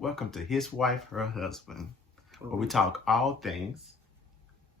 Welcome to His Wife, Her Husband, where we talk all things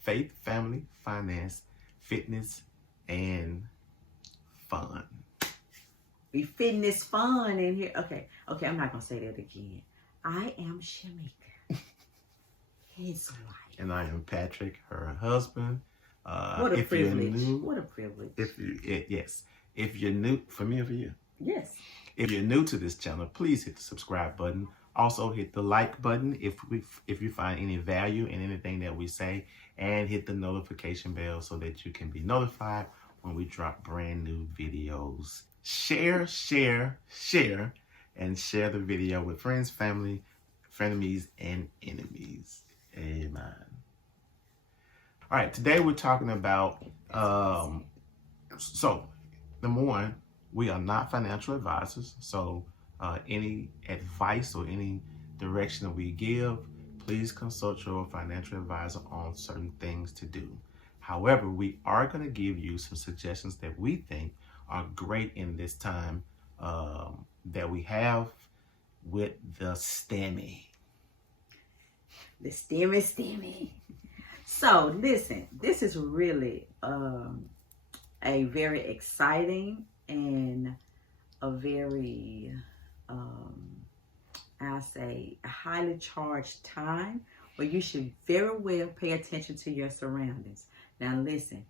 faith, family, finance, fitness, and fun. We fitness fun in here. Okay, I'm not gonna say that again. I am Shamika, his wife. And I am Patrick, her husband. What a privilege. What a privilege. If you're new, for me or for you? Yes. If you're new to this channel, please hit the subscribe button. Also hit the like button if you find any value in anything that we say, and hit the notification bell so that you can be notified when we drop brand new videos. Share, and share the video with friends, family, frenemies, and enemies. Amen. All right, today we're talking about, so number one, we are not financial advisors, so any advice or any direction that we give, please consult your financial advisor on certain things to do. However, we are going to give you some suggestions that we think are great in this time that we have with the STIMMY. The STIMMY. So listen, this is really a very exciting and a very, I'll say, a highly charged time where you should very well pay attention to your surroundings. Now listen,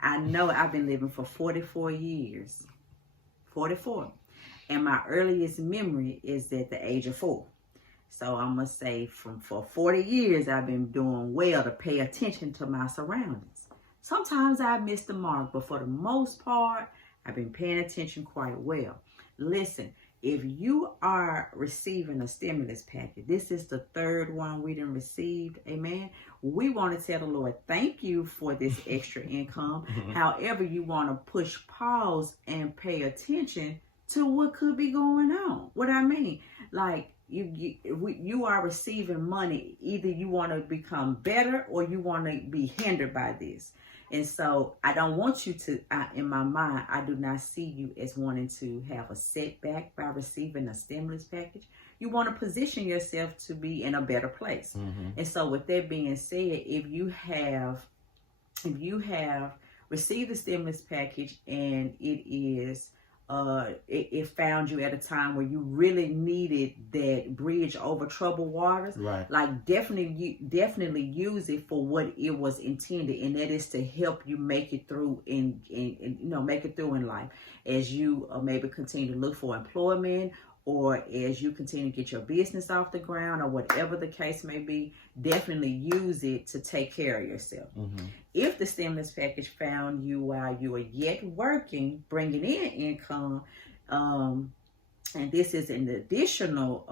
I know I've been living for 44 years, 44. And my earliest memory is at the age of 4. So I must say for 40 years, I've been doing well to pay attention to my surroundings. Sometimes I miss the mark, but for the most part, I've been paying attention quite well. Listen, if you are receiving a stimulus package, this is the third one we done received, amen. We want to tell the Lord, thank you for this extra income. However, you want to push pause and pay attention to what could be going on. What I mean, like you are receiving money. Either you want to become better or you want to be hindered by this. And so I don't want you to, in my mind, I do not see you as wanting to have a setback by receiving a stimulus package. You want to position yourself to be in a better place. And so with that being said, if you have received the stimulus package and it found you at a time where you really needed that bridge over troubled waters, right? Like definitely use it for what it was intended, and that is to help you make it through in life as you maybe continue to look for employment, or as you continue to get your business off the ground, or whatever the case may be. Definitely use it to take care of yourself. If the stimulus package found you while you are yet working, bringing in income, and this is an additional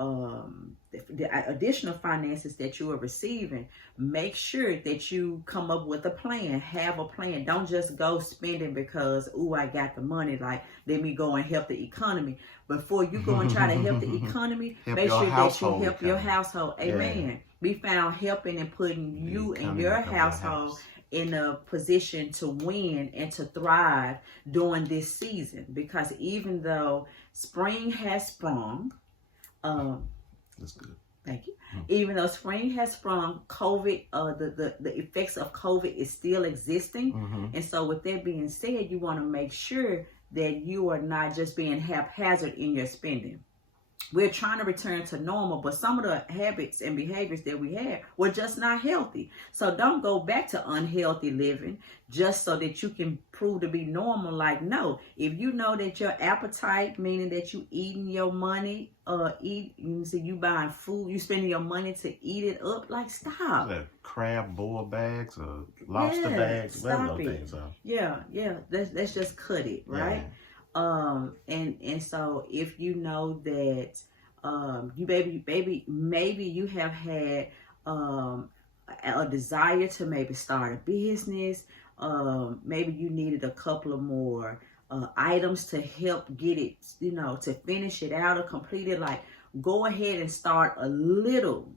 finances that you are receiving, make sure that you come up with a plan. Have a plan. Don't just go spending because, I got the money, like, let me go and help the economy. Before you go and try to help the economy, make sure that you help your household. Amen. Yeah. Be found helping and putting you and your household in a position to win and to thrive during this season. Because even though spring has sprung, that's good. Thank you. Even though spring has sprung, COVID, the effects of COVID is still existing. And so with that being said, you want to make sure that you are not just being haphazard in your spending. We're trying to return to normal, but some of the habits and behaviors that we had were just not healthy. So don't go back to unhealthy living just so that you can prove to be normal. Like, no, if you know that your appetite, meaning that you eating your money, you buying food, you spending your money to eat it up, like, stop. Like crab boil bags or lobster bags, whatever those things are. Yeah. Let's just cut it, right? Yeah. And so if you know that maybe you have had a desire to maybe start a business, maybe you needed a couple of more items to help get it, to finish it out or complete it, like, go ahead and start a little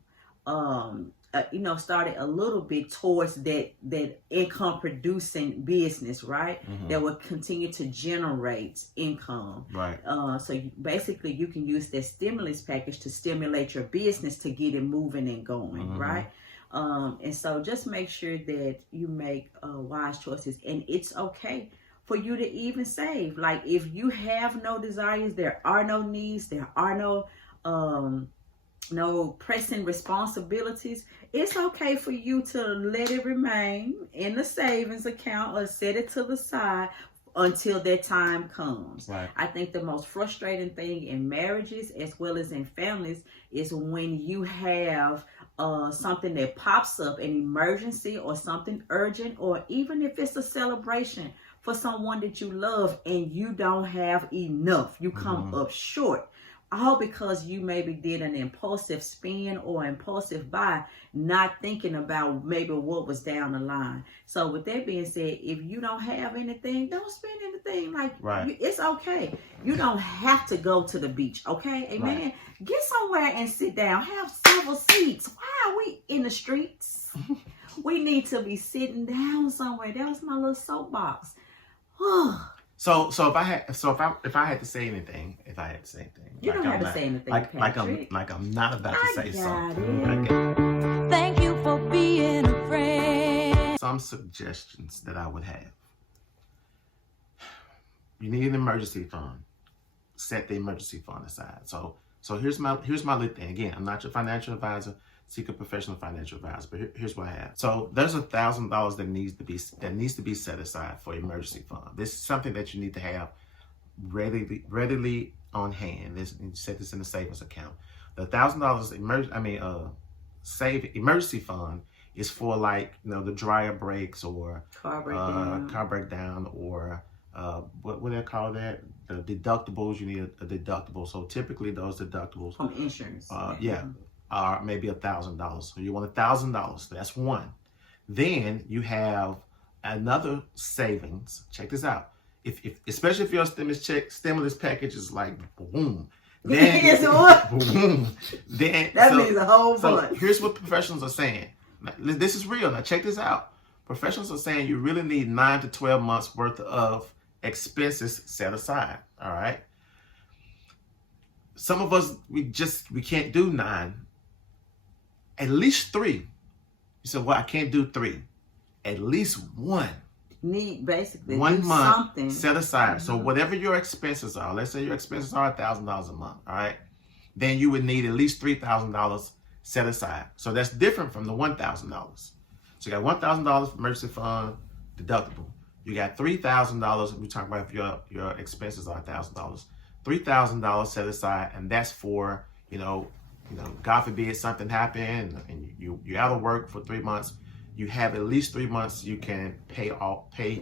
started a little bit towards that income producing business, right? That will continue to generate income. Right. So basically, you can use that stimulus package to stimulate your business to get it moving and going, right? And so just make sure that you make wise choices, and it's okay for you to even save. Like, if you have no desires, there are no needs, there are no pressing responsibilities, it's okay for you to let it remain in the savings account or set it to the side until that time comes. Right. I think the most frustrating thing in marriages as well as in families is when you have something that pops up, an emergency or something urgent, or even if it's a celebration for someone that you love and you don't have enough, you come up short. All because you maybe did an impulsive spend or impulsive buy, not thinking about maybe what was down the line. So with that being said, if you don't have anything, don't spend anything. Like, it's okay. You don't have to go to the beach, okay? Amen. Right. Get somewhere and sit down. Have several seats. Why are we in the streets? We need to be sitting down somewhere. That was my little soapbox. So if I had to say anything, you don't have to say anything. Like I'm not about to say something. Okay. Thank you for being a friend. Some suggestions that I would have. You need an emergency fund. Set the emergency fund aside. So here's my little thing. Again, I'm not your financial advisor. Seek a professional financial advisor. But here's what I have. So there's $1,000 that needs to be set aside for emergency fund. This is something that you need to have readily on hand. You set this in the savings account. The $1,000 emergency fund is for, like, the dryer breaks or car breakdown or what do they call that? The deductibles. You need a deductible. So typically those deductibles from insurance. Are maybe $1,000. So you want $1,000. That's one. Then you have another savings. Check this out. If especially if your stimulus package is like boom, then boom, then that means a whole bunch. So here's what professionals are saying. Now, this is real. Now check this out. Professionals are saying you really need 9 to 12 months worth of expenses set aside. All right. Some of us we can't do 9. At least 3. You said, well, I can't do 3. At least 1. Need basically 1 month something set aside. So whatever your expenses are, let's say your expenses are $1,000 a month, all right? Then you would need at least $3,000 set aside. So that's different from the $1,000. So you got $1,000 for emergency fund, deductible. You got $3,000. We talk about if your expenses are $1,000. $3,000 set aside, and that's for God forbid something happened and you're out of work for 3 months. You have at least 3 months you can pay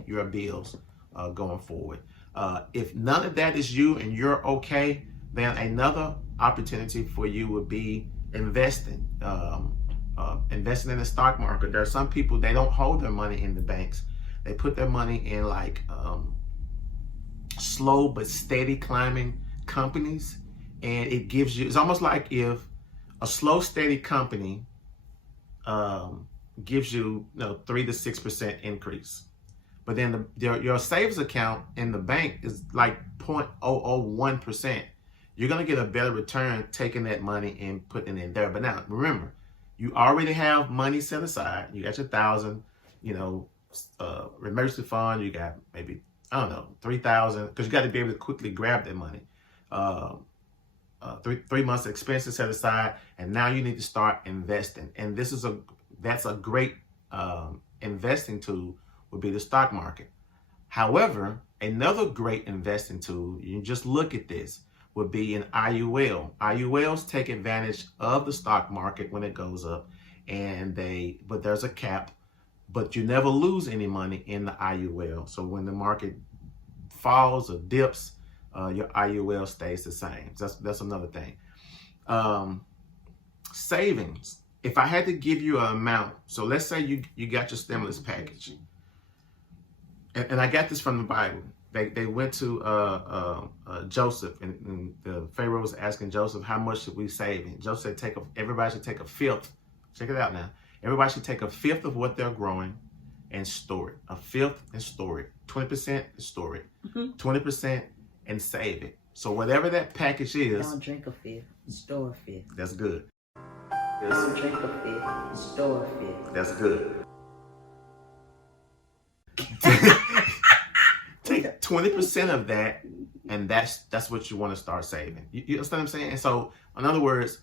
your bills going forward. If none of that is you and you're okay, then another opportunity for you would be investing. Investing in the stock market. There are some people, they don't hold their money in the banks. They put their money in slow but steady climbing companies, and it gives you, it's almost like if a slow steady company gives you 3 to 6% increase, but then your savings account in the bank is like 0.001%. You're gonna get a better return taking that money and putting it in there. But now remember, you already have money set aside. You got your $1,000, emergency fund. You got maybe, I don't know, $3,000, because you got to be able to quickly grab that money. 3 months expenses set aside, and now you need to start investing. And that's a great investing tool would be the stock market. However, another great investing tool, you just look at this, would be an IUL. IULs take advantage of the stock market when it goes up, but there's a cap, but you never lose any money in the IUL. So when the market falls or dips, your IUL stays the same. That's another thing. Savings. If I had to give you an amount, so let's say you got your stimulus package, and I got this from the Bible. They went to Joseph, and the Pharaoh was asking Joseph, how much should we save? And Joseph said, everybody should take a fifth Check it out now. Everybody should take a fifth of what they're growing and store it. A fifth and store it. 20% and store it. 20% and save it. So whatever that package is. Don't drink a fifth, store a fifth. That's good. Don't drink a fifth, store a fifth. That's good. Take 20% of that, and that's what you want to start saving. You understand what I'm saying? And so, in other words,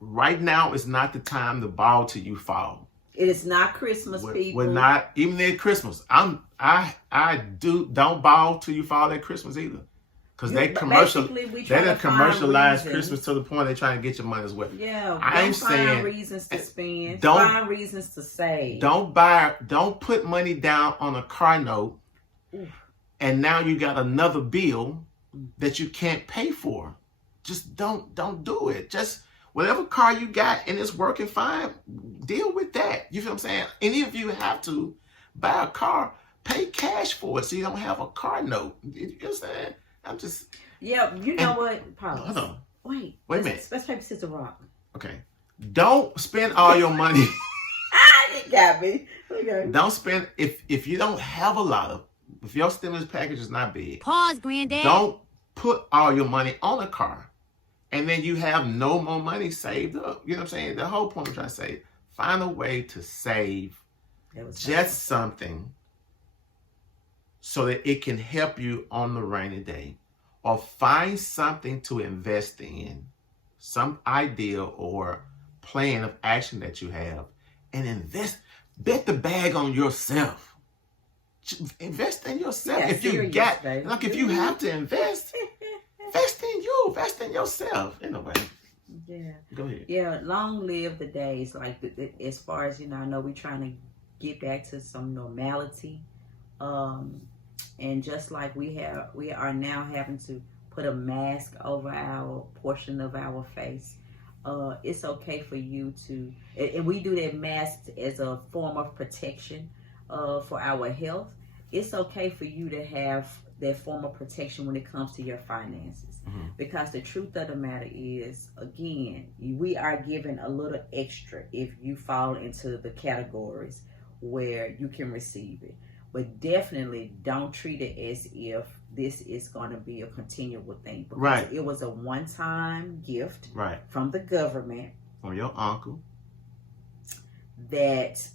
right now is not the time to borrow till you fall. It is not Christmas, people. We're not even at Christmas. Don't borrow till you fall at Christmas either, because they commercialize Christmas to the point they're trying to get your money as well. Yeah, I'm saying find reasons to spend. Find reasons to save. Don't put money down on a car note, and now you got another bill that you can't pay for. Just don't do it. Just whatever car you got and it's working fine, deal with that. You feel what I'm saying? Any of you have to buy a car, pay cash for it so you don't have a car note. You understand? Yeah, you know what? Pause. Hold on. Wait a minute. Let's paper, scissors, rock. Okay. Don't spend all your money. You got me. Okay. Don't spend, if you don't have a lot of, if your stimulus package is not big. Pause, Granddad. Don't put all your money on a car. And then you have no more money saved up. You know what I'm saying? The whole point I'm trying to say, find a way to save just something so that it can help you on the rainy day. Or find something to invest in, some idea or plan of action that you have, and invest. Bet the bag on yourself. Invest in yourself. Yeah, if you got, like if you have to invest, invest in you. Invest in yourself. Anyway. Yeah. Go ahead. Yeah. Long live the days. Like as far as I know we're trying to get back to some normality. And just like we are now having to put a mask over our portion of our face. It's okay for you to, and we do that mask as a form of protection for our health. It's okay for you to have that form of protection when it comes to your finances. Because the truth of the matter is, again, we are given a little extra if you fall into the categories where you can receive it. But definitely don't treat it as if this is going to be a continual thing. Because it was a one-time gift from the government. Or your uncle. That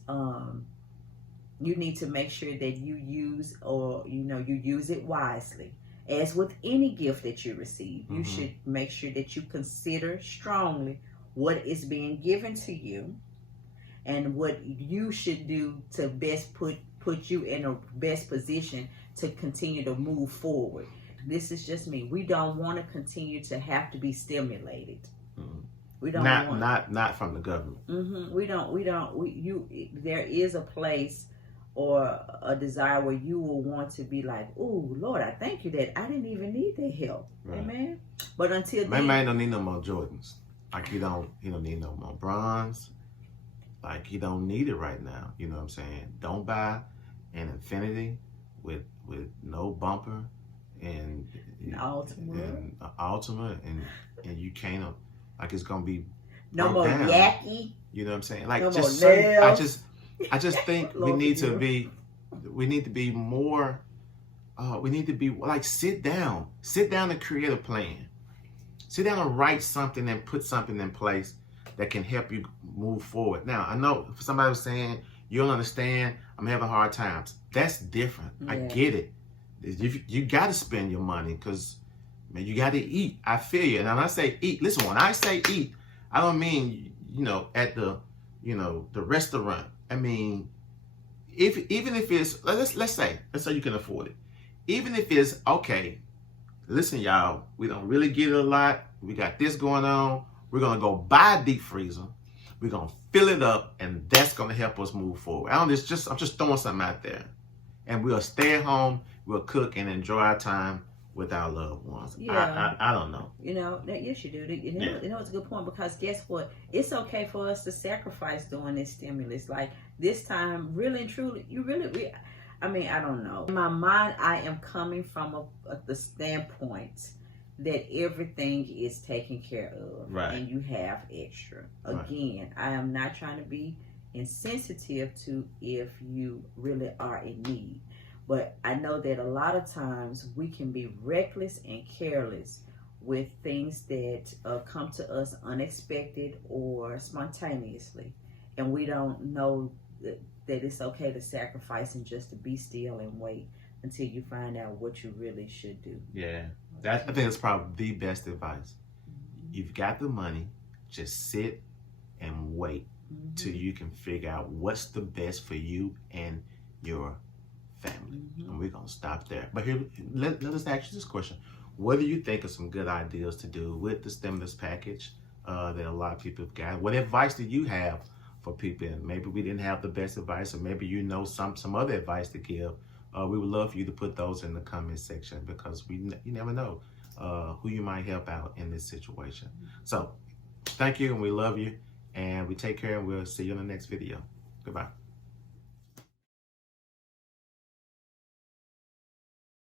you need to make sure that you use you use it wisely. As with any gift that you receive, you should make sure that you consider strongly what is being given to you and what you should do to best put you in a best position to continue to move forward. This is just me. We don't want to continue to have to be stimulated. We don't not from the government. We don't. There is a place or a desire where you will want to be like, oh Lord, I thank you that I didn't even need that help. Amen. But until then, man don't need no more Jordans. Like he don't need no more bronze. Like he don't need it right now. You know what I'm saying? Don't buy an Infinity with no bumper and Altima and you can't, like it's gonna be no more down. Yaki. You know what I'm saying? Like no just more certain, I just think we need to be more. We need to be like sit down and create a plan. Sit down and write something and put something in place that can help you move forward. Now I know if somebody was saying you don't understand, I'm having hard times. That's different. I get it. You got to spend your money because, man, you got to eat. I feel you. And when I say eat, listen, when I say eat, I don't mean, at the, the restaurant. I mean, even if it's, let's say you can afford it. Even if it's, okay, listen, y'all, we don't really get it a lot. We got this going on. We're going to go buy a deep freezer. We're going to fill it up, and that's going to help us move forward. I'm just throwing something out there. And we'll stay at home, we'll cook, and enjoy our time with our loved ones. Yeah. I don't know. Yes, you do. It's a good point because guess what? It's okay for us to sacrifice during this stimulus. Like this time, really and truly, I don't know. In my mind, I am coming from the standpoint that everything is taken care of, Right. and you have extra. Right. Again, I am not trying to be insensitive to if you really are in need, but I know that a lot of times we can be reckless and careless with things that come to us unexpected or spontaneously, and we don't know that it's okay to sacrifice and just to be still and wait until you find out what you really should do. Yeah, I think that's probably the best advice. You've got the money, just sit and wait till you can figure out what's the best for you and your family. And we're gonna stop there. But here, let us ask you this question: what do you think are some good ideas to do with the stimulus package that a lot of people have got? What advice do you have for people? And maybe we didn't have the best advice, or maybe you know some other advice to give. We would love for you to put those in the comment section, because you never know who you might help out in this situation. So thank you, and we love you, and we take care, and we'll see you in the next video. Goodbye.